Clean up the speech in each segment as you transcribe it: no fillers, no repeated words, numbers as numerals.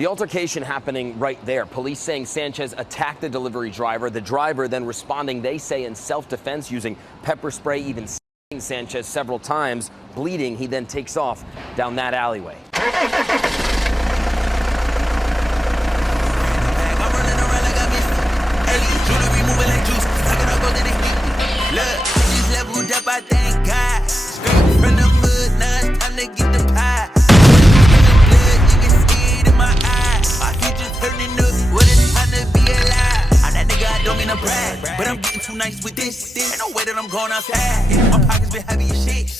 The altercation happening right there. Police saying Sanchez attacked the delivery driver. The driver then responding, they say, in self-defense, using pepper spray, even stabbing Sanchez several times. Bleeding, he then takes off down that alleyway. But I'm getting too nice with this. Ain't no way that I'm going outside. My pockets been heavy as shit.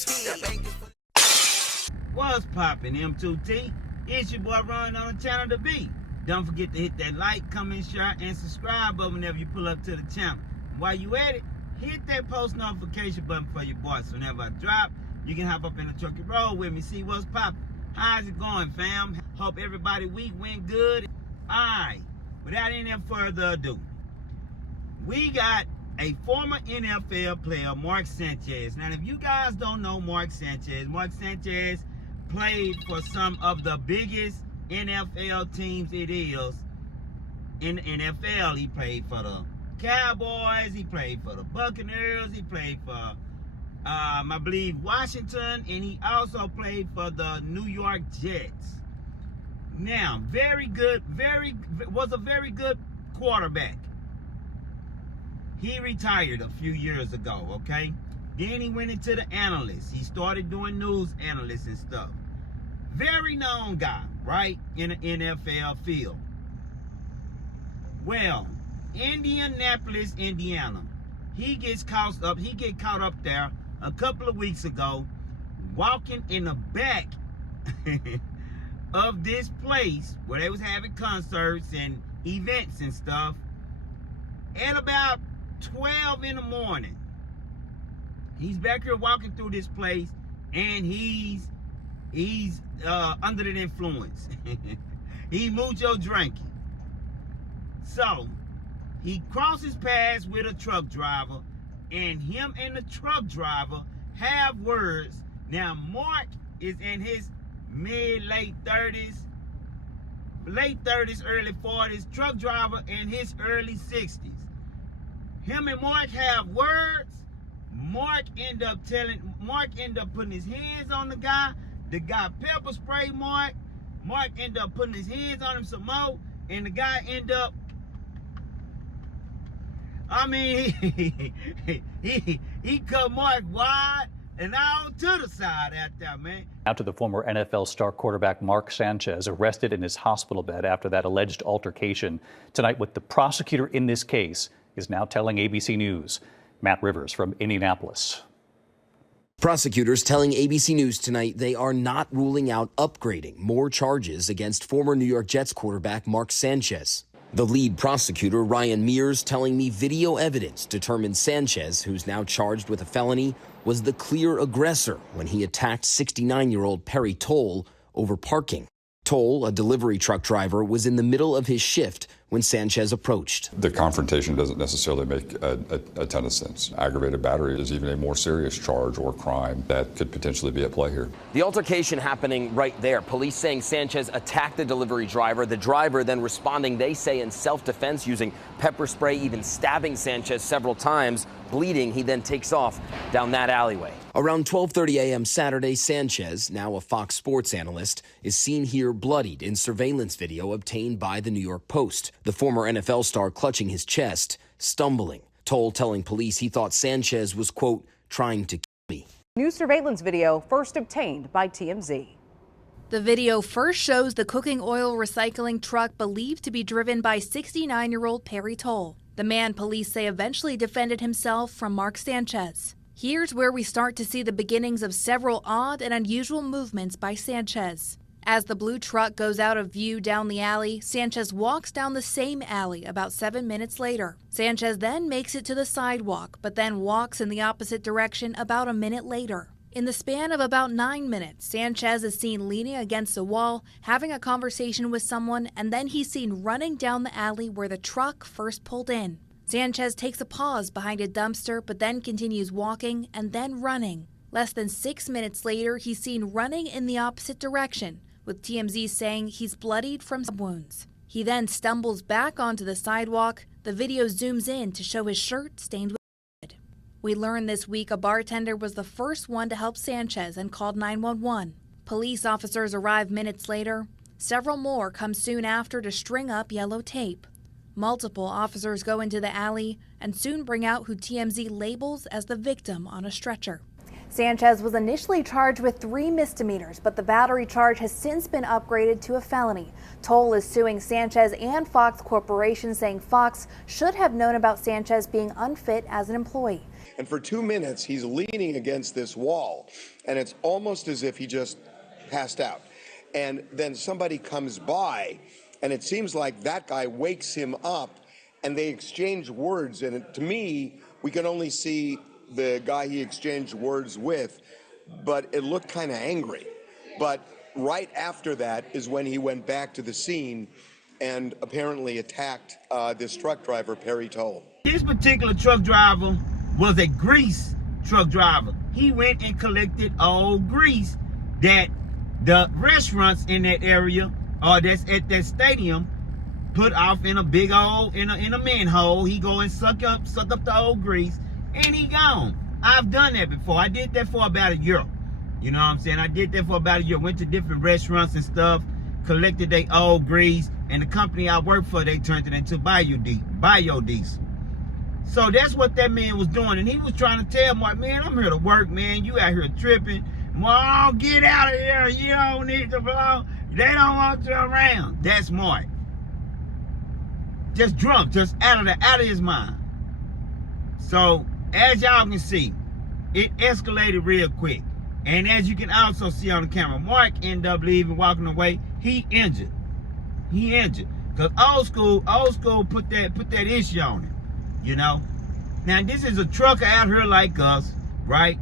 What's poppin', M2T? It's your boy Ron on the channel to be. Don't forget to hit that like, comment, share, and subscribe button whenever you pull up to the channel. While you at it, hit that post notification button for your boy. So whenever I drop, you can hop up in the truck and roll with me. See what's poppin'. How's it going, fam? Hope everybody week went good. Alright, without any further ado, we got a former NFL player, Mark Sanchez. Now, if you guys don't know Mark Sanchez played for some of the biggest NFL teams it is in the NFL. He played for the Cowboys, he played for the Buccaneers, he played for, I believe, Washington, and he also played for the New York Jets. Now, was a very good quarterback. He retired a few years ago, okay? Then he went into the analyst. He started doing news analysts and stuff. Very known guy, right, in the NFL field. Well, Indianapolis, Indiana. He get caught up there a couple of weeks ago, walking in the back of this place where they was having concerts and events and stuff at about 12 in the morning. He's back here walking through this place, and he's under the influence. He mucho drinking. So he crosses paths with a truck driver, and him and the truck driver have words. Now Mark is in his late 30s, early 40s. Truck driver in his early 60s. Him and Mark have words. Mark end up putting his hands on the guy. The guy pepper spray Mark. Mark end up putting his hands on him some more. And the guy end up, he cut Mark wide and out to the side out there, man. After the former NFL star quarterback Mark Sanchez arrested in his hospital bed after that alleged altercation. Tonight, what the prosecutor in this case is now telling ABC News. Matt Rivers from Indianapolis. Prosecutors telling ABC News tonight they are not ruling out upgrading more charges against former New York Jets quarterback Mark Sanchez. The lead prosecutor, Ryan Mears, telling me video evidence determined Sanchez, who's now charged with a felony, was the clear aggressor when he attacked 69-year-old Perry Toll over parking. Toll, a delivery truck driver, was in the middle of his shift when Sanchez approached. The confrontation doesn't necessarily make a ton of sense. Aggravated battery is even a more serious charge or crime that could potentially be at play here. The altercation happening right there. Police saying Sanchez attacked the delivery driver. The driver then responding, they say, in self-defense, using pepper spray, even stabbing Sanchez several times. Bleeding, he then takes off down that alleyway. Around 12:30 a.m. Saturday, Sanchez, now a Fox Sports analyst, is seen here bloodied in surveillance video obtained by the New York Post. The former NFL star clutching his chest, stumbling. Toll telling police he thought Sanchez was, quote, trying to kill me. New surveillance video first obtained by TMZ. The video first shows the cooking oil recycling truck believed to be driven by 69-year-old Perry Toll, the man police say eventually defended himself from Mark Sanchez. Here's where we start to see the beginnings of several odd and unusual movements by Sanchez. As the blue truck goes out of view down the alley, Sanchez walks down the same alley about 7 minutes later. Sanchez then makes it to the sidewalk, but then walks in the opposite direction about a minute later. In the span of about 9 minutes, Sanchez is seen leaning against a wall, having a conversation with someone, and then he's seen running down the alley where the truck first pulled in. Sanchez takes a pause behind a dumpster, but then continues walking and then running. Less than 6 minutes later, he's seen running in the opposite direction, with TMZ saying he's bloodied from wounds. He then stumbles back onto the sidewalk. The video zooms in to show his shirt stained with blood. We learned this week a bartender was the first one to help Sanchez and called 911. Police officers arrive minutes later. Several more come soon after to string up yellow tape. Multiple officers go into the alley and soon bring out who TMZ labels as the victim on a stretcher. Sanchez was initially charged with 3 misdemeanors, but the battery charge has since been upgraded to a felony. Toll is suing Sanchez and Fox Corporation, saying Fox should have known about Sanchez being unfit as an employee. And for 2 minutes, he's leaning against this wall, and it's almost as if he just passed out. And then somebody comes by, and it seems like that guy wakes him up, and they exchange words. And to me, we can only see the guy he exchanged words with, but it looked kind of angry. But right after that is when he went back to the scene and apparently attacked this truck driver, Perry Toll. This particular truck driver was a grease truck driver. He went and collected old grease that the restaurants in that area, or that's at that stadium, put off in a big old, in a manhole. He go and suck up the old grease, and he gone. I've done that before. I did that for about a year. You know what I'm saying? I did that for about a year. Went to different restaurants and stuff, collected their old grease, and the company I worked for, they turned it into biodiesel. So that's what that man was doing. And he was trying to tell Mark, man, I'm here to work, man. You out here tripping. Well, get out of here. You don't need to belong. They don't want you around. That's Mark. Just drunk, just out of his mind. So, as y'all can see, it escalated real quick. And as you can also see on the camera, Mark ended up leaving, walking away. He injured. Because old school put that issue on him, you know. Now, this is a trucker out here like us, right?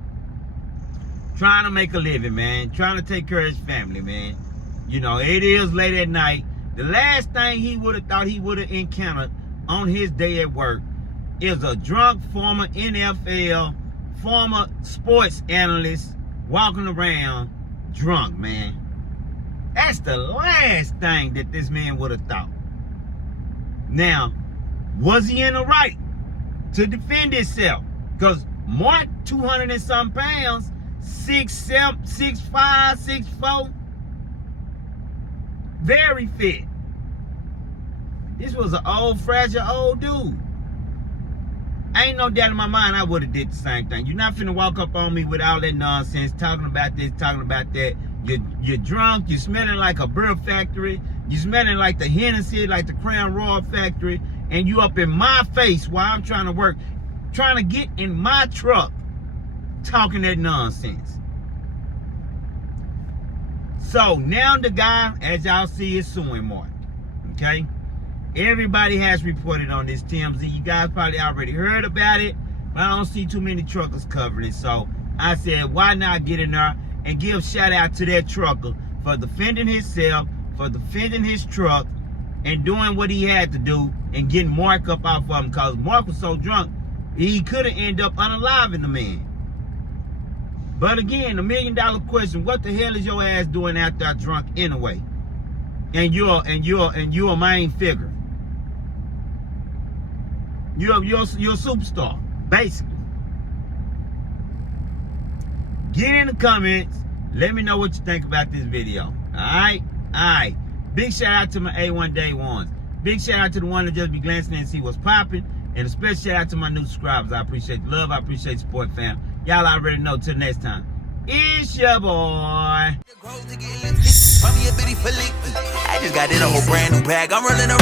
Trying to make a living, man. Trying to take care of his family, man. You know, it is late at night. The last thing he would have thought he would have encountered on his day at work is a drunk former NFL, former sports analyst walking around drunk, man. That's the last thing that this man would have thought. Now, was he in the right to defend himself? Because Mark, 200 and some pounds, 6'7", 6'5", 6'4", very fit. This was an old, fragile old dude. Ain't no doubt in my mind I would have did the same thing. You're not finna walk up on me with all that nonsense, talking about this, talking about that. You're drunk, you're smelling like a beer factory, you're smelling like the Hennessy, like the Crown Royal factory, and you up in my face while I'm trying to work, trying to get in my truck, talking that nonsense. So now the guy, as y'all see, is suing Mark. Okay? Everybody has reported on this, TMZ. You guys probably already heard about it, but I don't see too many truckers covering it. So I said, why not get in there and give shout out to that trucker for defending himself, for defending his truck, and doing what he had to do and getting Mark up off of him, because Mark was so drunk, he could have ended up unaliving the man. But again, the $1 million question, what the hell is your ass doing out there drunk anyway? And you're a main figure. You're a superstar, basically. Get in the comments. Let me know what you think about this video. Alright? Alright. Big shout out to my A1 Day Ones. Big shout out to the one that just be glancing and see what's popping. And a special shout out to my new subscribers. I appreciate the love. I appreciate the support, fam. Y'all already know. Till next time. It's your boy. I just got in a whole brand new bag. I'm running around.